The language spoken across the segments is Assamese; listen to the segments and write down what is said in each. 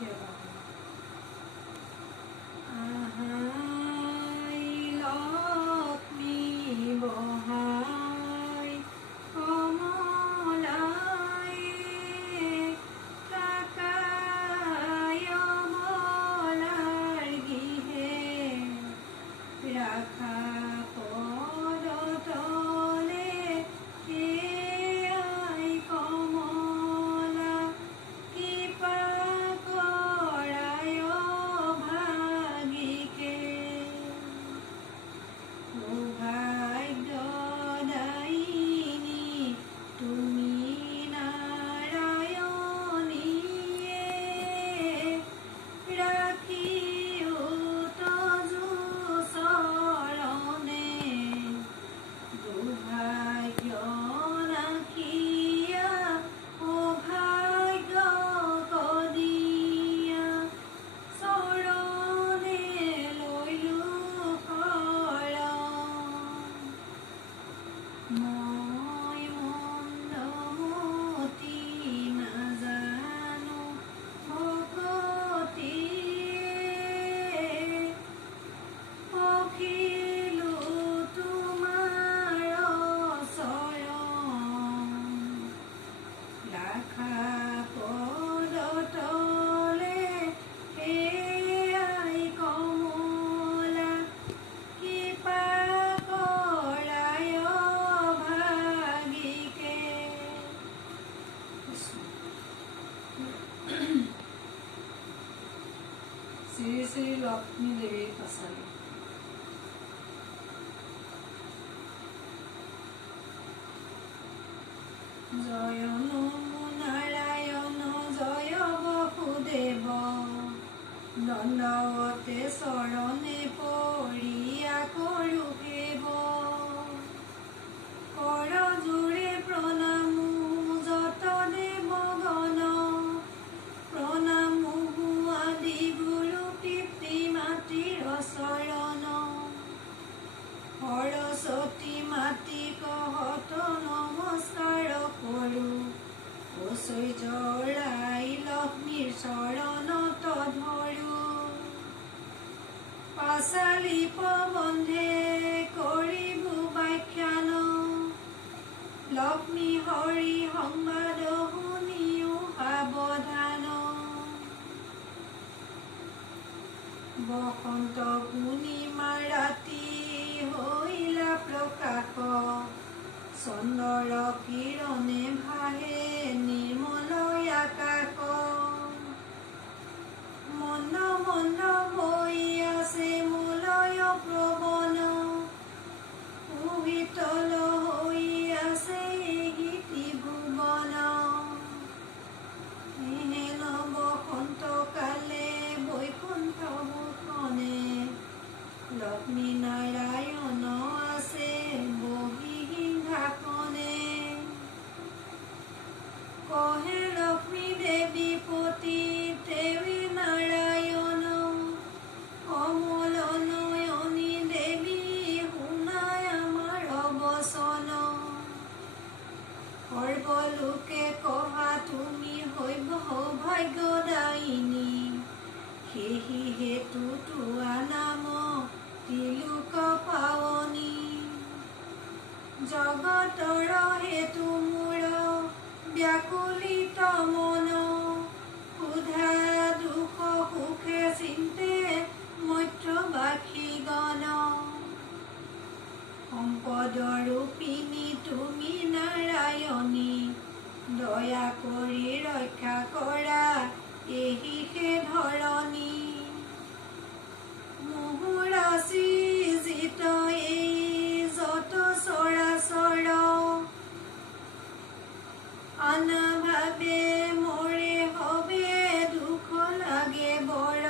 সেৱা আহাই লক্ষ্মী বহাই কমলাই কাকায় মলাৰ গৃহে ৰাখা পদতলে সেয়াই কমলা কৃপা কৰায় ভাগিকে সৌভাগ্যদায়িনী তুমি নাৰায়ণীয়ে ৰাখিও তজু চৰণে দুৰ্ভাগ্য নাখিয়া সৌভাগ্য কদিয়া চৰণে লৈলো মই মন্দমতি নাজানো ভকতিয়ে পখিলো তোমাৰ চৰণ ৰাখা পদতলে সেয়াই কমলা কৃপা কৰায় ভাগিকে শ্ৰী শ্ৰী লক্ষ্মী দেৱীৰ পাছালি জয় নমো নাৰায়ণ জয় বসুদেৱ দণ্ডৱতে চৰণে পৰিয়া কৰো সেৱ কৰ জোৰে প্ৰণামো যত দেৱগণ প্ৰণামো আদি গুৰু পিতৃ মাতৃৰ চৰণ সৰস্বতী মাতি কহত নমস্কাৰ কৰো ঐশ্বৰ্যৰাই লক্ষ্মীৰ চৰণত ধৰো পাছালি প্ৰবন্ধে কৰিবো ব্যাখ্যান লক্ষ্মী হৰি সংবাদ শুনিও সাৱধান বসন্ত পূৰ্ণিমা ৰাতি হৈলা প্ৰকাশ চন্দ্ৰৰ কিৰণে ভাহে নিৰ্মল আকাশ মন মন হৈ আছে মলয় প্ৰবন সুহিতল হৈ আছে এই ত্ৰিভুৱন হেন বসন্ত কালে বৈকুণ্ঠ ভূষণে লক্ষ্মী নাৰায়ণ আছে বহি সিংহাসনে কহে লক্ষ্মী দেৱী পতি দেৱী নাৰায়ণ কমল নয়নী দেৱী শুনাই আমাৰ বচন সৰ্বলোকে কহা তুমি সৌভাগ্যদায়িনী সেহি হেতু তোৱা নাম তিলোক পাৱনী জগতৰ হেতু মোৰ ব্যাকুলিত মন ক্ষুধা দুখ সুখে চিন্তে মধ্যবাসীগণ সম্পদৰূপিণী তুমি নাৰায়ণী দয়া কৰি ৰক্ষা কৰা এহিহে ধৰণী মুহুৰচি জিত এই যত চৰাচৰ অনাভাৱে মৰে হবে দুখ লাগে বৰ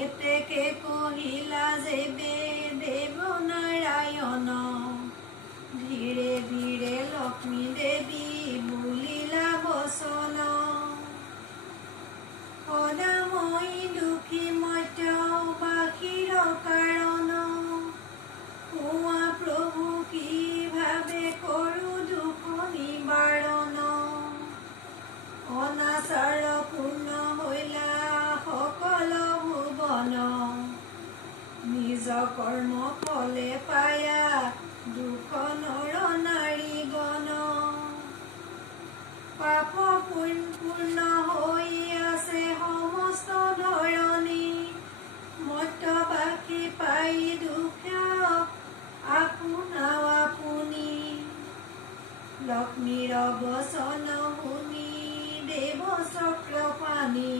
এতেকে কহিলা যেবে দেৱ নাৰায়ণ ধীৰে ধীৰে লক্ষ্মী দেৱী বুলিলা বচন সদাময়ী দুখী মধ্যবাসীৰ কাৰণ কোৱা প্ৰভু কি ভাবে কৰো দুখ নিবাৰণ কৰ্ম ফলে পায়া দুখ নৰ নাৰী গণ পাপ পূৰ্ণ হৈ আছে সমস্ত ধৰণী মৰ্ত্যবাসী পাই দুখীয়া আপোনাও আপুনি লক্ষ্মীৰ বচন শুনি দেৱ চক্ৰ পানী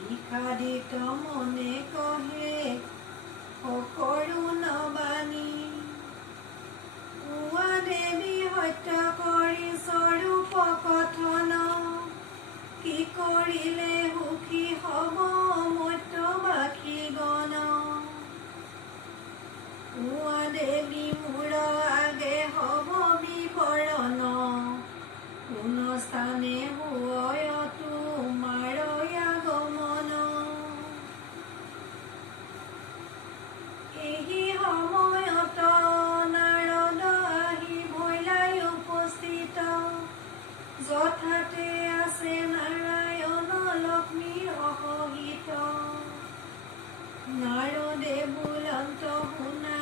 বিষাদিত মনে কহে অকৰুণ বাণী উৱা দেৱী সত্য কৰি স্বৰূপ কথন কি কৰিলে সুখী হব মৰ্ত্যবাসী গণ উৱা দেৱী মূৰ আগে হব বিৱৰণ কোন স্থানে হয় তোমাৰ আগমন এই সময়ত নাৰদ আহি ভৈলাই উপস্থিত যথাতে আছে নাৰায়ণ লক্ষ্মীৰ অসহিত নাৰদে বুলন্ত শুনা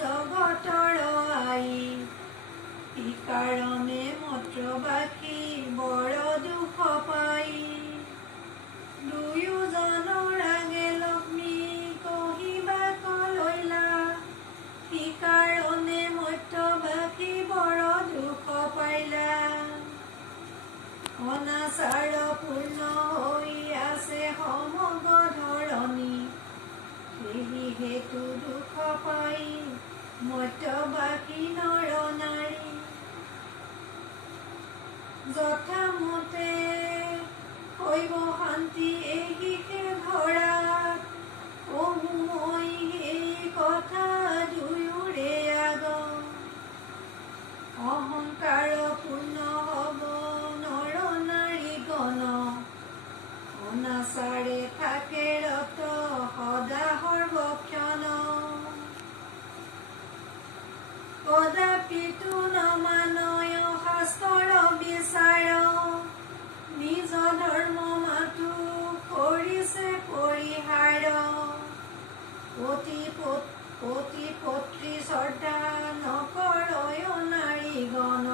জগতৰ আই কি কাৰণে মৰ্ত্যবাসী বৰ দুখ পাই দুয়োজনৰ আগে লক্ষ্মী কহিবা কলৈলা কি কাৰণে মৰ্ত্যবাসী বৰ দুখ পাইলা অনাচাৰ পূৰ্ণ হৈ আছে সমগ্ৰ ধৰণী সেই হেতু দুখ পাই মৰ্ত্যবাসী নৰ নাৰী যথামতে হৈব শান্তি এইহে ধৰাত কহো মই এই কথা দুয়োৰে আগত অহংকাৰ পূৰ্ণ হব নৰ নাৰী গণ অনাচাৰে থাকে ৰত সদা সৰ্বক্ষণ কদাপিতো নমানয় শাস্ত্ৰৰ বিচাৰ নিজ ধৰ্ম মাথো কৰিছে পৰিহাৰ পতি পত্ৰী শ্ৰদ্ধা নকৰয় নাৰী গণ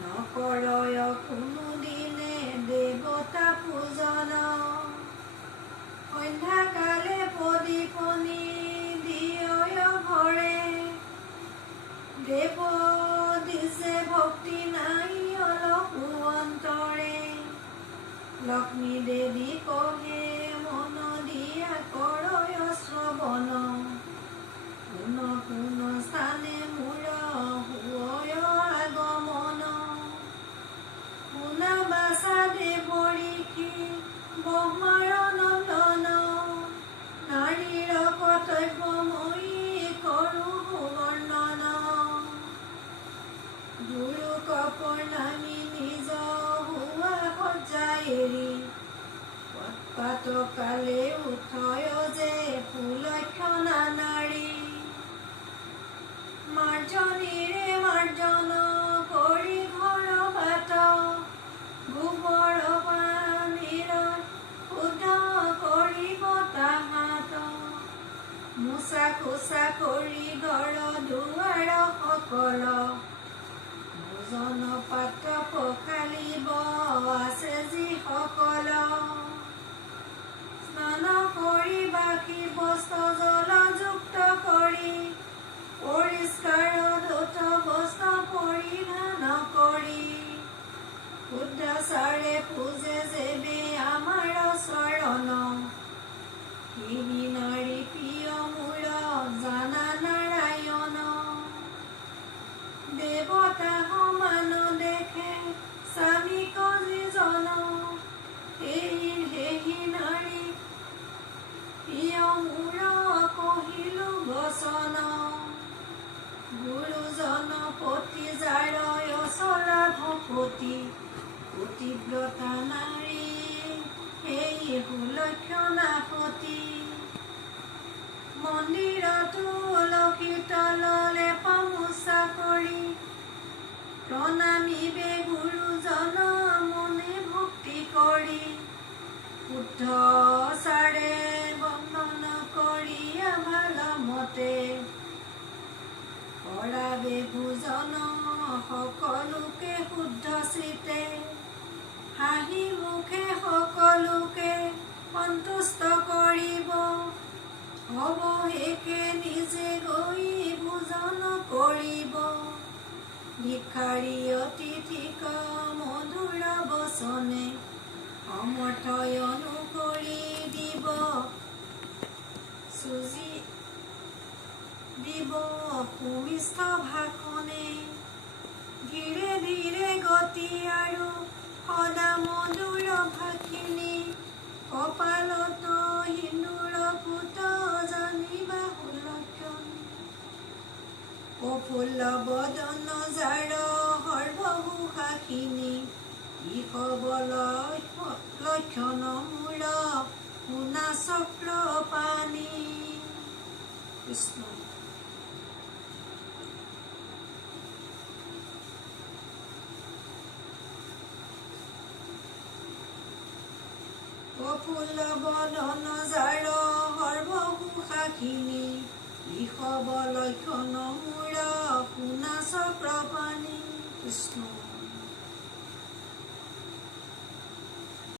নকৰয় কোনো দিনে দেৱতা পূজন সন্ধ্যাকালে প্ৰদীপনি দিয় ঘৰে দেৱ দিছে ভক্তি নাই অলপ অন্তৰে লক্ষ্মী দেৱী কহে মন দিয়া কৰয় শ্ৰৱণ কোন কোন স্থানে মোৰ হয় আগমন শুনা বাচা দেৱৰীষি ব্ৰহ্মাৰ নন্দন নাৰীৰ কৰ্তব্য মই কৰো সুবৰ্ণন গুৰু কপৰ নামি নিজ হোৱা সজ্জা এৰি পাতকালে উঠয় যে সুলক্ষণা নাৰী মাৰ্জনীৰে মাৰ্জন কৰি ঘৰ বাট গোবৰ পানীৰ শুদ্ধ কৰিব তাহাত মোচা কোচা কৰি ঘৰ দুৱাৰ সকল ভোজন পাত্ৰ পখালিব আছে যিসকল স্নান কৰি বাকী বস্ত্ৰ জলযুক্ত কৰি পৰিষ্কাৰ ধৌত বস্ত্ৰ পৰিধান কৰি শুদ্ধাচাৰে পূজে যেবে আমাৰ চৰণ সিহি নাৰী প্ৰিয় মূৰ জানা নাৰায়ণ দেৱতা সমান দেখে স্বামীক যিজন সেহি নাৰী প্ৰিয় মূৰ কহিলো বচন গুৰুজন পতি যাৰ চলা ভকতি পতিব্ৰতা নাৰী সেই সুলক্ষণা পতি মন্দিৰতো অলকিত ললে পামোচা কৰি প্ৰণামিবে গুৰুজন মনে ভক্তি কৰি শুদ্ধ চাৰে বন্দন কৰি ভাল ভোজন সকলোকে শুদ্ধ চিতে হাঁহি মুখে সকলোকে সন্তুষ্ট কৰিব অৱশেষে নিজে গৈ ভোজন কৰিব ভিক্ষাৰী অতিথিক মধুৰ বচনে সমৰ্থই অনুকৰি দিব সুমিষ্ট ভাষণে ধীৰে ধীৰে গতি আৰু সদা মধুৰ ভাষিণী কপালত সিন্দুৰ পুত জানিবা সুলক্ষণ প্ৰফুল্ল বদন যাৰ সৰ্বভূষাখিনী ইহবল লক্ষণ মূৰ সোণা চক্ৰ পানী কৃষ্ণ প্ৰফুল্ল বদন যাৰ সৰ্বভূষাখিনী ইহব লক্ষণ মূৰ সোণা চক্ৰ পানী কৃষ্ণ